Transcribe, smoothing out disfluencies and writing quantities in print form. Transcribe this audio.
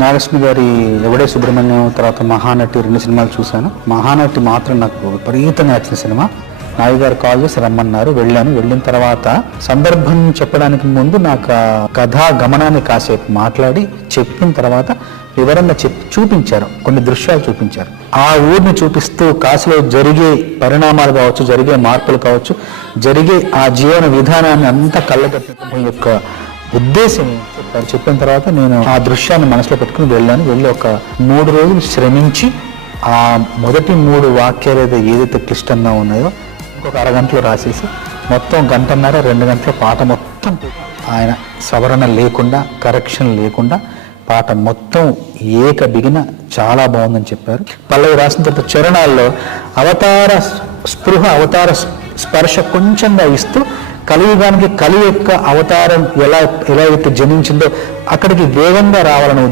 నాగలక్ష్మి గారి ఎవడే సుబ్రహ్మణ్యం, తర్వాత మహానటి 2 సినిమాలు చూశాను. మహానటి మాత్రం నాకు విపరీతంగా నచ్చిన సినిమా. నాయుడు గారు కాల్ చేసి రమ్మన్నారు, వెళ్ళాను. వెళ్ళిన తర్వాత సందర్భం చెప్పడానికి ముందు నాకు ఆ కథా గమనాన్ని కాసేపు మాట్లాడి చెప్పిన తర్వాత వివరంగా చూపించారు, కొన్ని దృశ్యాలు చూపించారు. ఆ ఊరిని చూపిస్తూ కాశీలో జరిగే పరిణామాలు కావచ్చు, జరిగే మార్పులు కావచ్చు, జరిగే ఆ జీవన విధానాన్ని అంతా కళ్ళగట్టడం యొక్క ఉద్దేశం చెప్పారు. చెప్పిన తర్వాత నేను ఆ దృశ్యాన్ని మనసులో పెట్టుకుని వెళ్ళాను. వెళ్ళి ఒక 3 రోజులు శ్రమించి ఆ మొదటి 3 వాక్యాలు ఏదైతే క్లిష్టంగా ఉన్నాయో ఇంకొక అరగంటలో రాసేసి మొత్తం 1.5 గంట 2 గంటల పాట మొత్తం ఆయన సవరణ లేకుండా, కరెక్షన్ లేకుండా పాట మొత్తం ఏక బిగిన చాలా బాగుందని చెప్పారు. పల్లవి రాసిన తర్వాత చరణాల్లో అవతార స్పృహ, అవతార స్పర్శ కొంచెంగా ఇస్తూ కలియుగానికి కలి యొక్క అవతారం ఎలా అయితే జనించిందో అక్కడికి వేగంగా రావాలని